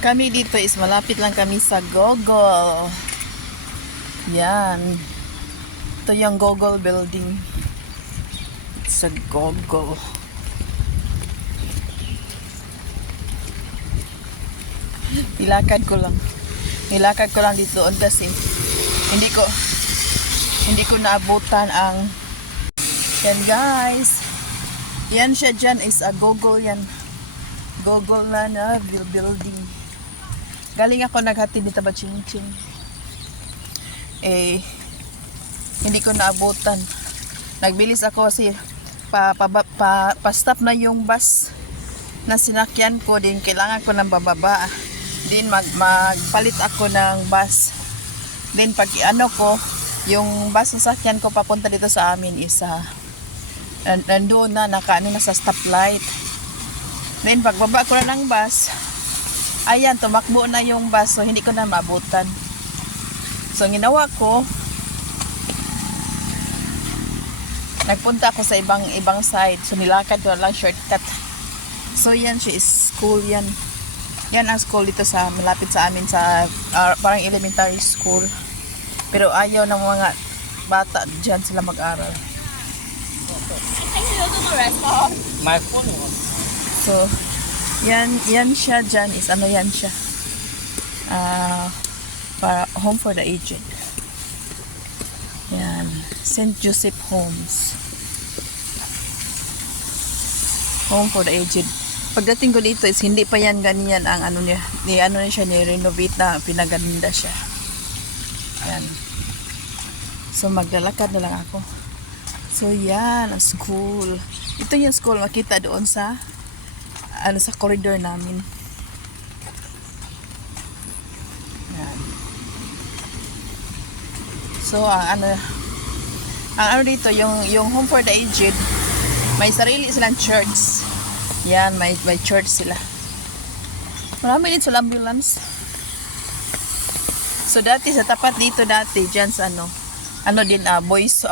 Kami dito is malapit lang kami sa Gogol. Yan. Ito yung Gogol building. Sa Gogol. Nilakad ko lang. Nilakad ko lang dito doon kasi hindi ko naabutan ang yan guys. Yan siya dyan is a Gogol yan. Gogol na building. Galing ako naghatid dito ba ching-ching. Hindi ko naabutan. Nagbilis ako kasi pa-stop na yung bus na sinakyan ko. Din kailangan ko ng bababa. Din magpalit ako ng bus. Din pag yung bus na sakyan ko papunta dito sa amin is nandoon na nakaano na sa stoplight. Then pagbaba ko na ng bus, ayan, tumakbo na yung bus, so hindi ko na maabutan. So ginawa ko, nagpunta ako sa ibang side, so nilakad ko lang shortcut. So yan siya is school yan. Yan ang school dito sa malapit sa amin sa parang elementary school. Pero ayaw ng mga bata dyan sila mag-aral. My phone. So, yan siya dyan is yan siya. Para home for the aged. Yan. St. Joseph Homes. Home for the aged. Pagdating ko dito is hindi pa yan ganyan ang niya. Siya ni-renovate na pinaganda siya. Yan. So, maglalakad na lang ako. So, yan. Ang school. Ito yung school. Makita doon sa sa corridor namin. Yan. So, ang dito, yung home for the aged, may sarili silang church. Yan, may church sila. Marami din sa ambulance. So, dati, sa tapat dito dati, dyan sa boys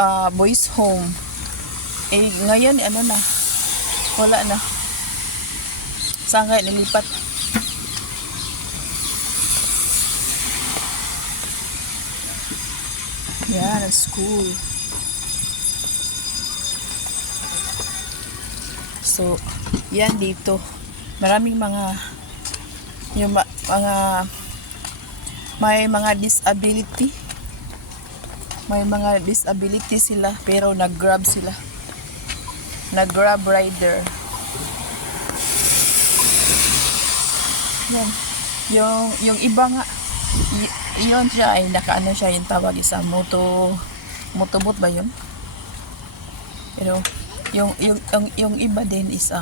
home. Ngayon, na, wala na. Saan kaya nilipat? Yan, school. So, yan dito. Maraming may mga disability. May mga disability sila, pero nag-grab sila. Nag-grab rider. Yan. Yung iba nga iyon siya ay nakaano siya yung tawag isa motobot ba yun? Pero yung iba din is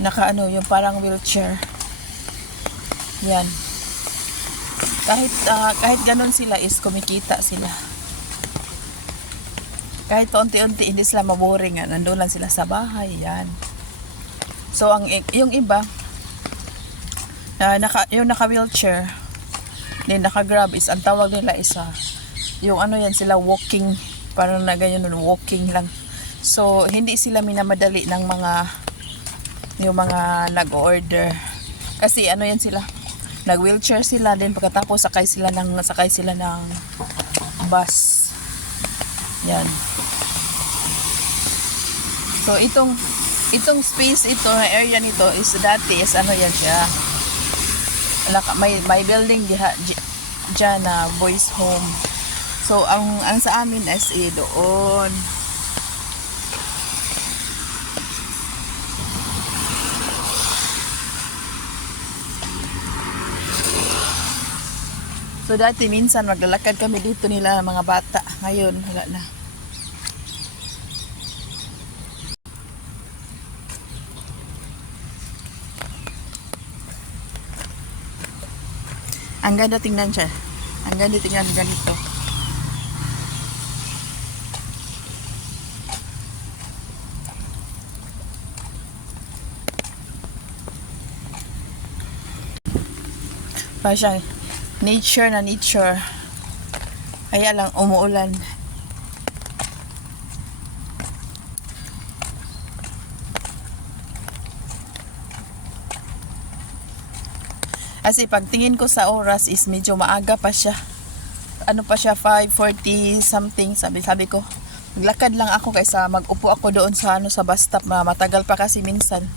nakaano yung parang wheelchair. Yan. Kahit ganun sila is kumikita sila. Kahit unti-unti hindi sila maboring, nandoon lang sila sa bahay. Yan. So yung iba yung naka-wheelchair, then naka-grab is ang tawag nila isa yung yan sila walking, parang na ganyan walking lang. So hindi sila minamadali ng yung mga nag-order kasi yan sila nag-wheelchair sila, then pagkatapos sakay sila ng bus. Yan. So itong space area nito is dati is yan siya. May building dyan na boys home. So ang sa amin is doon. So dati minsan maglalakad kami dito nila mga bata. Ngayon wala na. Ang ganda tingnan siya. Ang ganda tingnan ganito. Pa siya nature na nature. Kaya lang umuulan. Kasi pagtingin ko sa oras is medyo maaga pa siya. Ano pa siya, 5:40 something. Sabi ko, maglakad lang ako kaysa mag-upo ako doon sa sa bus stop. Matagal pa kasi minsan.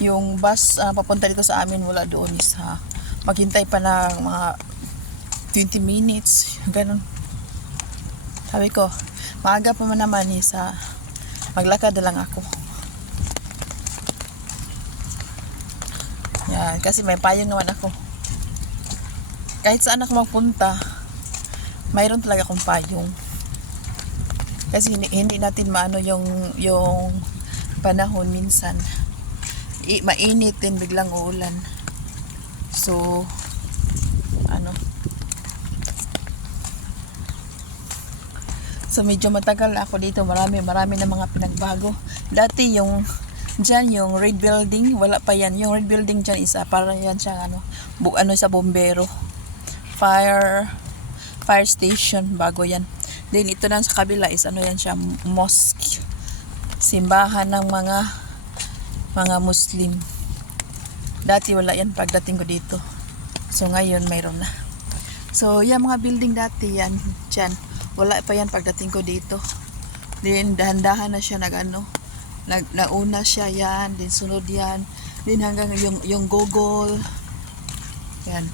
Yung bus papunta dito sa amin wala doon is maghintay pa ng mga 20 minutes. Ganun. Sabi ko, maaga pa man naman is maglakad na lang ako. Yan, kasi may payong naman ako. Kahit saan ako magpunta, mayroon talaga akong payong. Kasi hindi natin maano yung panahon minsan. Mainit din biglang uulan. So, So medyo matagal ako dito, marami na mga pinagbago. Dati yung red building, wala pa yan. Yung red building dyan is parang yan siya sa bombero. Fire station, bago yan. Then ito na sa kabila is yan siya, mosque. Simbahan ng mga Muslim. Dati wala yan pagdating ko dito. So ngayon mayroon na. So yan mga building dati yan dyan. Wala pa yan pagdating ko dito. Then dahan-dahan na siya nauna siya yan, then sunod yan, then hanggang yung gogol. Yan.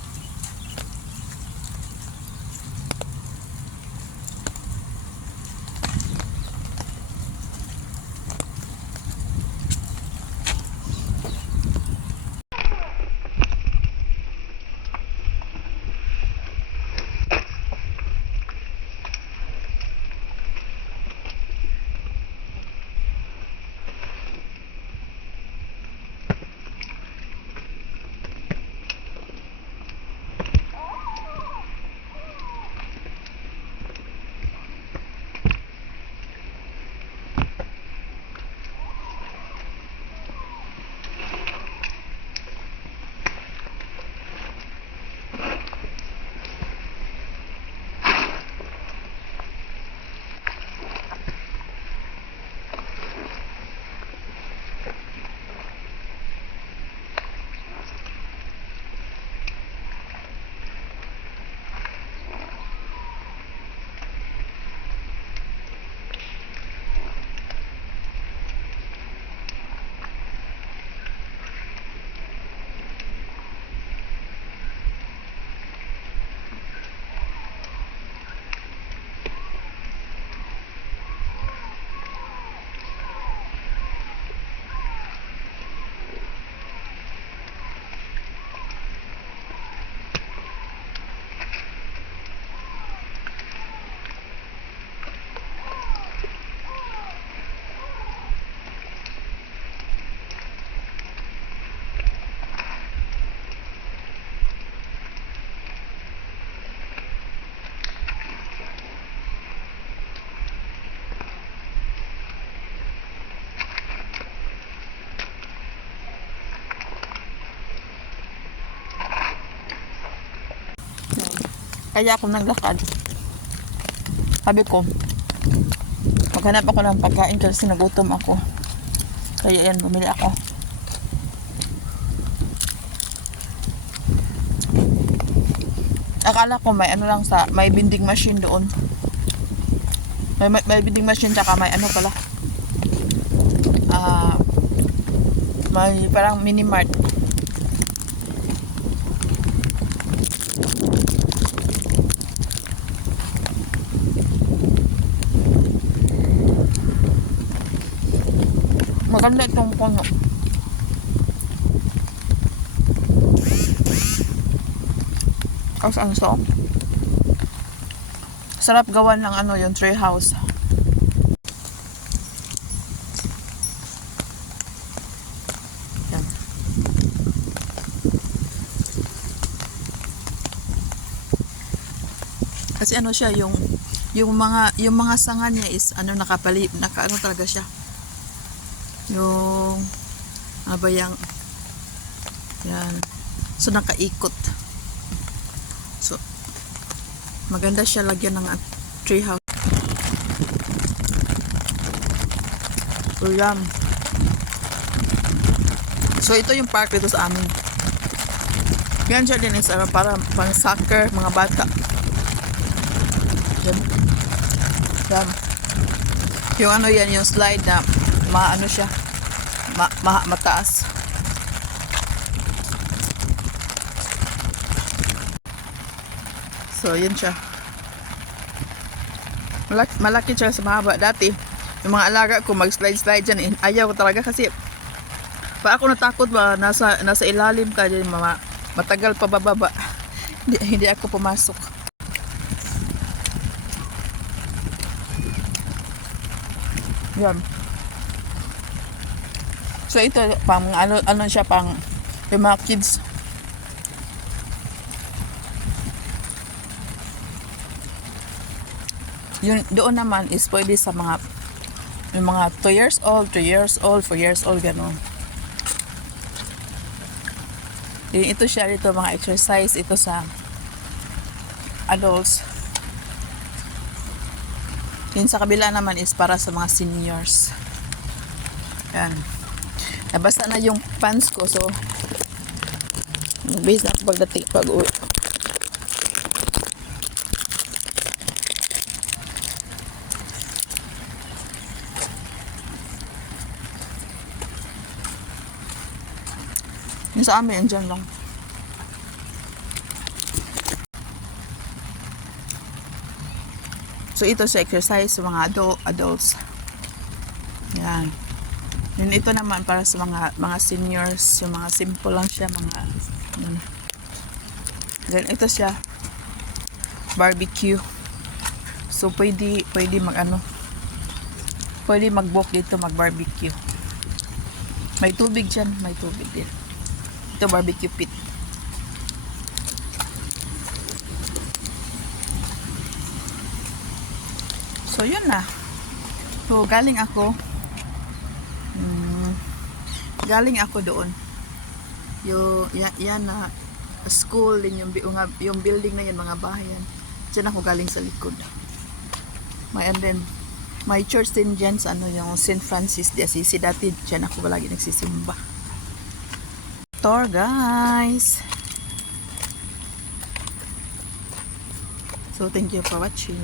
Kaya ako naglakad. Sabi ko, maghanap ako ng pagkain kasi nagutom ako. Kaya yan, bumili ako. Akala ko may may vending machine doon. May vending machine tsaka may pala. May parang mini mart. Maganda itong puno. Kasi sarap gawan ng yung tree house. Yan. Kasi siya yung mga sanga niya is talaga siya. Yung bayang yan. So nakaikot. So maganda siya lagyan ng tree house. So yan. So ito yung park dito sa amin. Yan siya din is para pang soccer, mga bata. Yan. Yan. Yung ano yan, yung slide na maano siya, mataas. So, yun siya. Malaki siya sa mahaba. Dati, yung mga alaga ko mag-slide-slide dyan. Ayaw ko talaga kasi pa ako natakot ba, nasa ilalim ka dyan, matagal pa bababa. Hindi ako pumasok. Yan. So, ito, pang ano siya, pang yung mga kids. Yun, doon naman is pwede sa mga yung mga 2 years old, 3 years old, 4 years old, gano'n. Ito siya dito, mga exercise ito sa adults. Yun sa kabila naman is para sa mga seniors. Yan. Nabasa na yung pants ko, so base na ako pagdating pag-uwi. Yung sa amin, andyan lang. So, ito sa exercise sa mga adults. Yan. Yun, ito naman para sa mga seniors, yung mga simple lang siya, mga ano. Then, ito siya, barbecue. So, pwede mag-walk dito, mag-barbecue. May tubig dyan, may tubig din. Ito barbecue pit. So yun na. So galing ako doon. Yan na school din yung building na yan, mga bahay yan. Diyan ako galing sa likod. And then my church din dyan sa yung St. Francis de Assisi. Dati dyan ako lagi nagsisimba. Tour, guys. So thank you for watching.